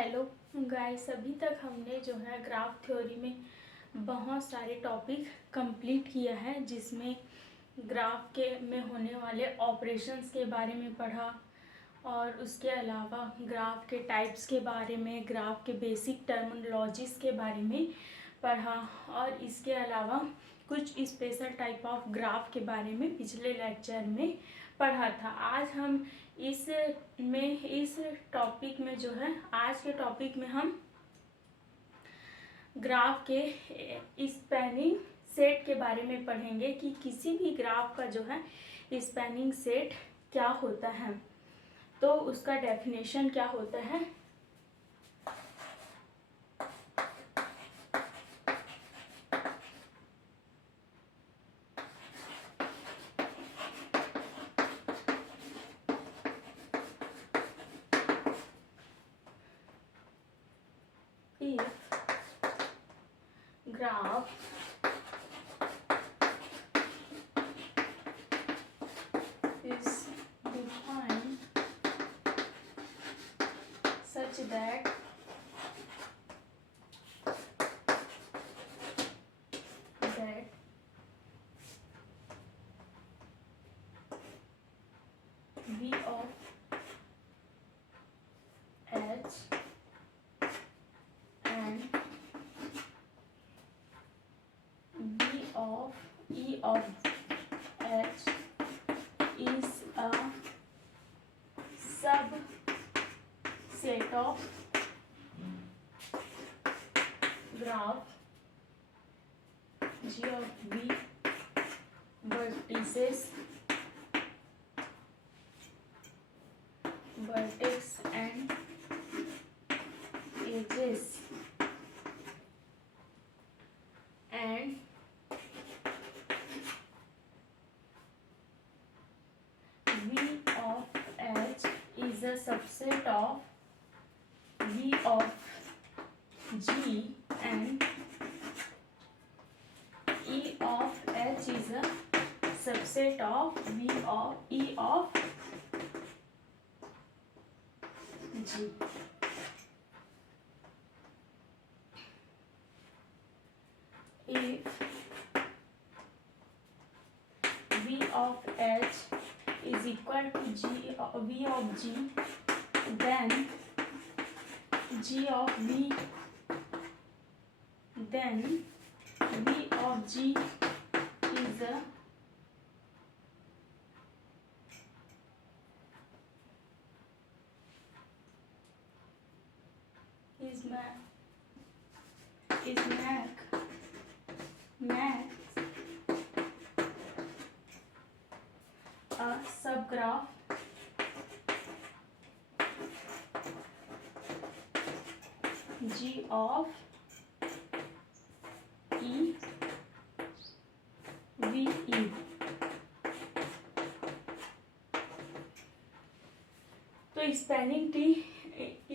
Hello guys, अभी तक हमने जो है ग्राफ थ्योरी में बहुत सारे टॉपिक कंप्लीट किया है, जिसमें ग्राफ के में होने वाले ऑपरेशंस के बारे में पढ़ा और उसके अलावा ग्राफ के टाइप्स के बारे में, ग्राफ के बेसिक टर्मिनोलॉजीज़ के बारे में पढ़ा और इसके अलावा कुछ स्पेशल टाइप ऑफ ग्राफ के बारे में पिछले लेक्चर में पढ़ा था। आज हम इस टॉपिक में जो है, आज के टॉपिक में हम ग्राफ के स्पैनिंग सेट के बारे में पढ़ेंगे कि किसी भी ग्राफ का जो है स्पैनिंग सेट क्या होता है, तो उसका डेफिनेशन क्या होता है। If graph is defined such that v of h and v of e of h is a subset of graph g of v vertices, vertex and edges, and v of h is a subset of v of g, and e of h is a subset of v of e of g. If v of h is equal to v of g, then g of v of g is a max a subgraph g of e v e. तो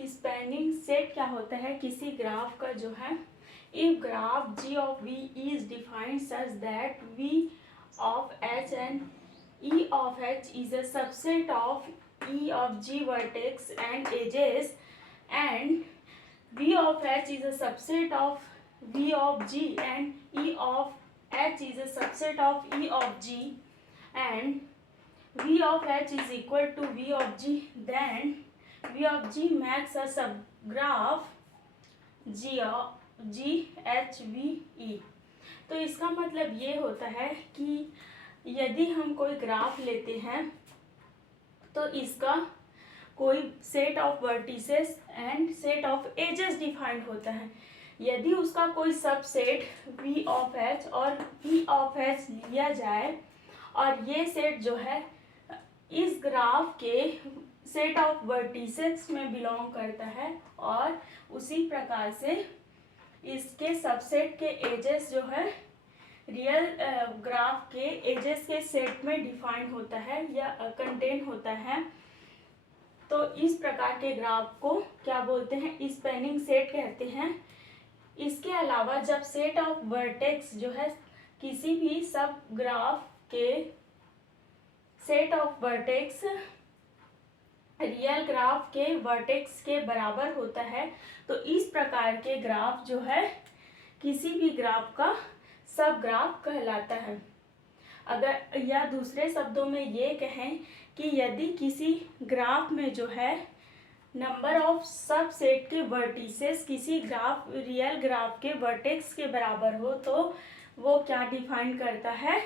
spanning set क्या होता है किसी graph का, जो है if graph g of v is defined such that v of h and e of h is a subset of e of g vertex and edges, and v of h is a subset of v of g and e of h is a subset of e of g, and v of h is equal to v of g, then v of g makes a subgraph g h v e. तो इसका मतलब ये होता है कि यदि हम कोई ग्राफ लेते हैं तो इसका कोई set of vertices and set of edges defined होता है। यदि उसका कोई सबसेट v ऑफ h और e ऑफ h लिया जाए और ये सेट जो है इस ग्राफ के सेट ऑफ वर्टिसेस में बिलोंग करता है, और उसी प्रकार से इसके सबसेट के एजेस जो है रियल ग्राफ के एजेस के सेट में डिफाइंड होता है या कंटेन होता है, तो इस प्रकार के ग्राफ को क्या बोलते हैं, स्पैनिंग सेट कहते हैं। इसके अलावा जब सेट ऑफ वर्टेक्स जो है किसी भी सब ग्राफ के set of vertex real graph के वर्टेक्स के बराबर होता है, तो इस प्रकार के ग्राफ जो है किसी भी ग्राफ का सब ग्राफ कहलाता है। अगर या दूसरे शब्दों में ये कहें कि यदि किसी ग्राफ में जो है नंबर ऑफ सब सेट के वर्टिसेस किसी ग्राफ रियल ग्राफ के वर्टेक्स के बराबर हो, तो वो क्या डिफाइन करता है,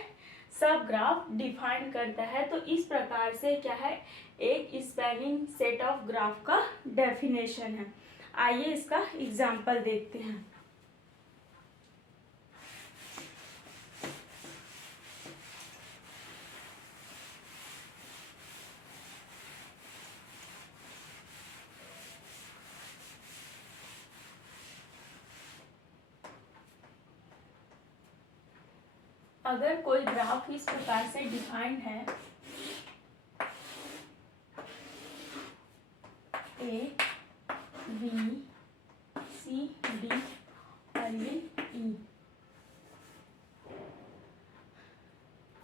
सब ग्राफ डिफाइन करता है। तो इस प्रकार से क्या है, एक स्पैनिंग सेट ऑफ ग्राफ का डेफिनेशन है। आइए इसका एग्जांपल देखते हैं। अगर कोई ग्राफ इस प्रकार से डिफाइंड है, ए बी सी डी और ये ई,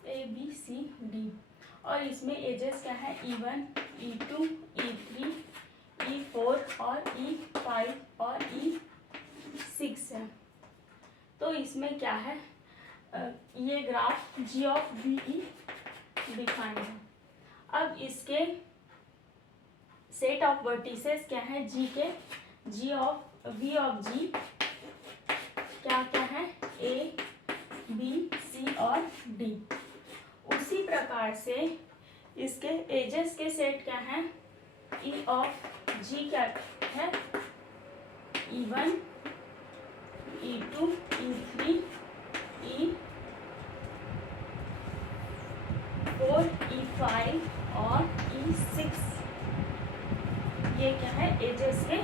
ए बी सी डी, और इसमें एजेस क्या है, E1 E2 E3 E4 और E5 और E6 है। तो इसमें क्या है, ये graph ji of V E defined है। अब इसके सेट ऑफ वर्टिसेस क्या है, जी के, जी ऑफ वी ऑफ जी क्या क्या है, ए बी सी और डी। उसी प्रकार से इसके एजेस के सेट क्या है, ई ऑफ जी क्या है, E1 E2 E3 E4 E5 और E6, ये क्या है, एजेस के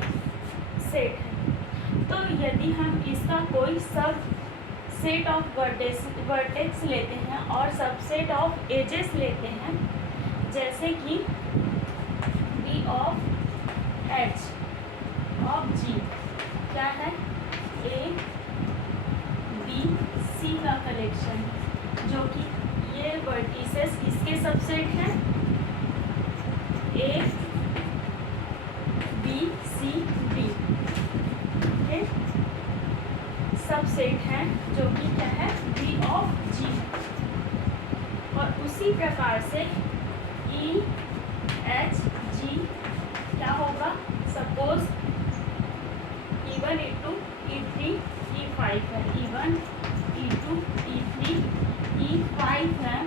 सेट है। तो यदि हम इसका कोई सब सेट ऑफ वर्टेक्स लेते हैं और सबसेट ऑफ एजेस लेते हैं, जैसे कि B of H of G क्या है, A B C का कलेक्शन, जो कि ये वर्टिसेस इसके सबसेट हैं, A B C D के सबसेट हैं, जो कि क्या है, B ऑफ G। और उसी प्रकार से E H G क्या होगा, suppose E1 E2 E3 E5 है, E1 E2 E3 E5 है,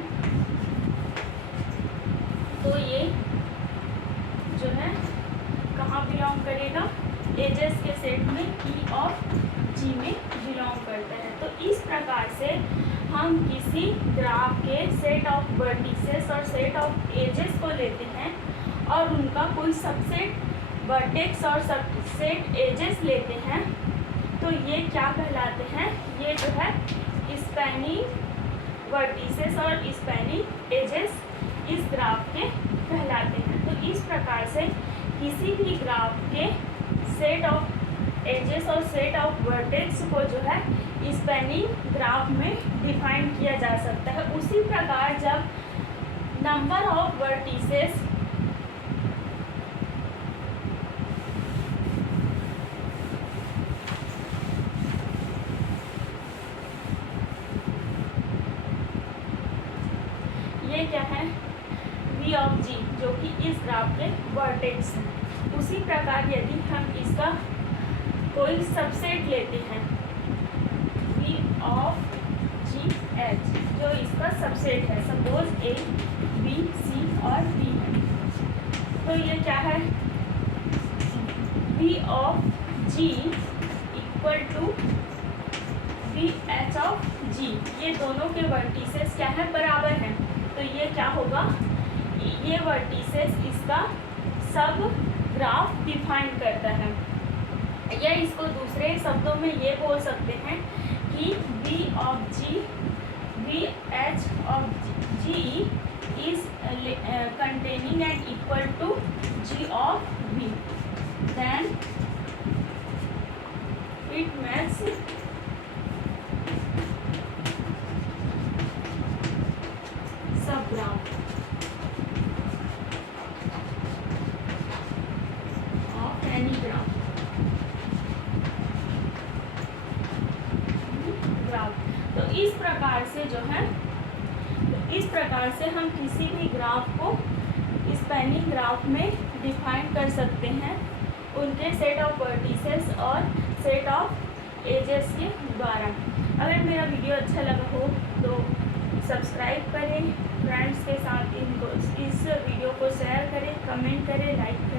तो ये जो है कहाँ बिलोंग करेगा, एजेस के सेट में E ऑफ G में बिलोंग करता है। तो इस प्रकार से हम किसी ग्राफ के सेट ऑफ वर्टिसेस और सेट ऑफ एजेस को लेते हैं और उनका कोई सबसेट वर्टेक्स और सबसेट एजेस लेते हैं, तो ये क्या कहलाते हैं, ये जो है स्पैनिंग वर्टिसेस और स्पैनिंग एजेस इस ग्राफ के कहलाते हैं। तो इस प्रकार से किसी भी ग्राफ के सेट ऑफ एजेस और सेट ऑफ वर्टेक्स को जो है स्पैनिंग ग्राफ में डिफाइन किया जा सकता है। उसी प्रकार जब नंबर ऑफ वर्टिसेस ये क्या है, V ऑफ G, जो कि इस ग्राफ के वर्टेक्स हैं। उसी प्रकार यदि हम इसका कोई सबसेट लेते हैं, V ऑफ G H, जो इसका सबसेट है, सपोज A B C और D है, तो ये क्या है, V of G equal to V H of G, ये दोनों के वर्टिसेस क्या है, बराबर हैं। तो ये क्या होगा, ये वर्टिसेस इसका सब ग्राफ डिफाइन करता है। या इसको दूसरे शब्दों में ये बोल सकते हैं कि V of G V H of G is containing and equal to G of V, then it makes सब ग्राफ। Any graph. तो इस प्रकार से जो है, इस प्रकार से हम किसी भी ग्राफ को स्पैनिंग ग्राफ में डिफाइन कर सकते हैं उनके सेट ऑफ वर्टिसेस और सेट ऑफ एजेस के द्वारा। अगर मेरा वीडियो अच्छा लगा हो तो सब्सक्राइब करें, फ्रेंड्स के साथ इस वीडियो को शेयर करें, कमेंट करें, लाइक करें।